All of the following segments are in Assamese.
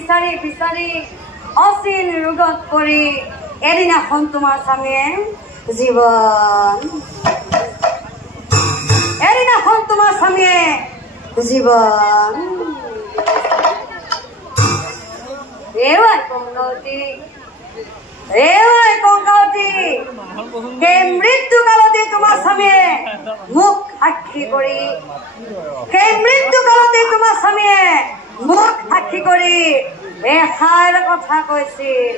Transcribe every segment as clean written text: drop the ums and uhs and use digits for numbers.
বিচাৰি বিচাৰি অচিন ৰোগত পৰি এদিনাখন তোমাৰ স্বামীয়ে জীৱন এদিনাখন তোমাৰ স্বামীয়ে জীৱন মৃত্যু কালতে তোমাৰ স্বামীয়ে মুখ সাক্ষী কৰি মৃত্যু কালতে তোমাৰ স্বামীয়ে মুখ সাক্ষী কৰি এষাৰ কথা কৈছিল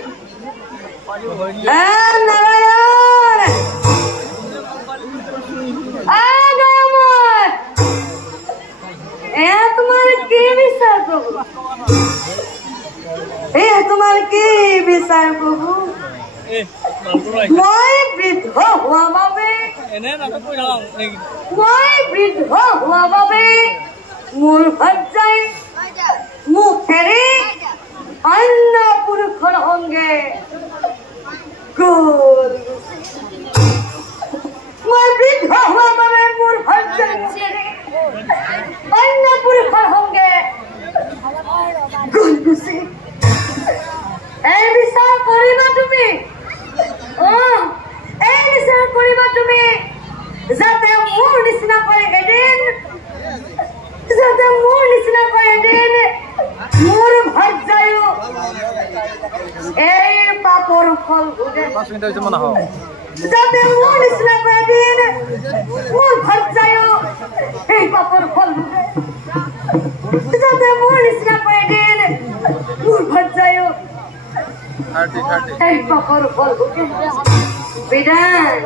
তোমাৰ কি বিচাৰ প্ৰভু তোমাৰ কি বিচাৰ প্ৰভু মই বৃদ্ধ হোৱা বাবে মোৰ ভাৰ্যাই মোক এৰি অন্য পুৰুষৰ সংগে গ'ল মই বৃদ্ধ হোৱা বাবে মোৰ ভাৰ্যাই অন্য পুৰুষৰ সংগে গ'ল গুচি এই বিচাৰ কৰিবা তুমি এই বিচাৰ কৰিবা তুমি যাতে মোৰ নিচিনাকৈ এদিন মোৰ ভাৰ্যায়ো এই পাপৰ ফল ভোগে যাতে মোৰ নিচিনাকৈ এদিন মোৰ ভাৰ্যায়ো এই পাপৰ ফল ভোগে যাতে মোৰ নিচিনাকৈ এদিন মোৰ ভাৰ্যায়ো এই পাপৰ ফল ভোগে বিদায়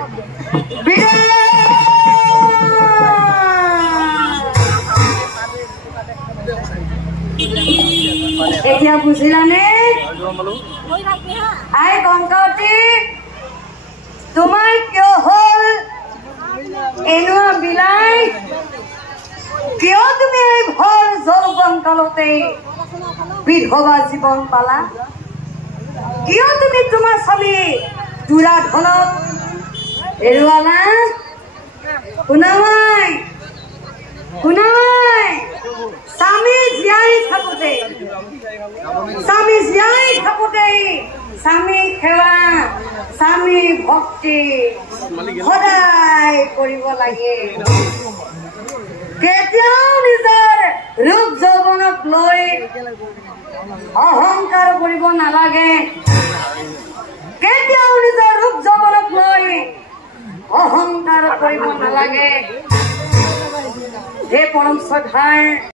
এতিয়া বুজিলানে আই কংকাৱতী তোমাৰ কিয় হল এনেকুৱা বিলাই কিয় তুমি এই ভৰ যৌৱন কালতেই বিধৱা জীৱন পালা কিয় তুমি তোমাৰ স্বামী দুৰাধনক এৰুৱালা শুনামাই স্বামী জীয়াই থাকোঁতেই স্বামী সেৱা স্বামী ভক্তি সদায় কৰিব লাগে কেতিয়াও নিজৰ ৰূপ যৌৱনক লৈ অহংকাৰ কৰিব নালাগে কেতিয়াও নিজৰ ৰূপ যৌৱনক লৈ অহংকাৰ কৰিব নালাগে হে পৰম শ্ৰদ্ধাৰ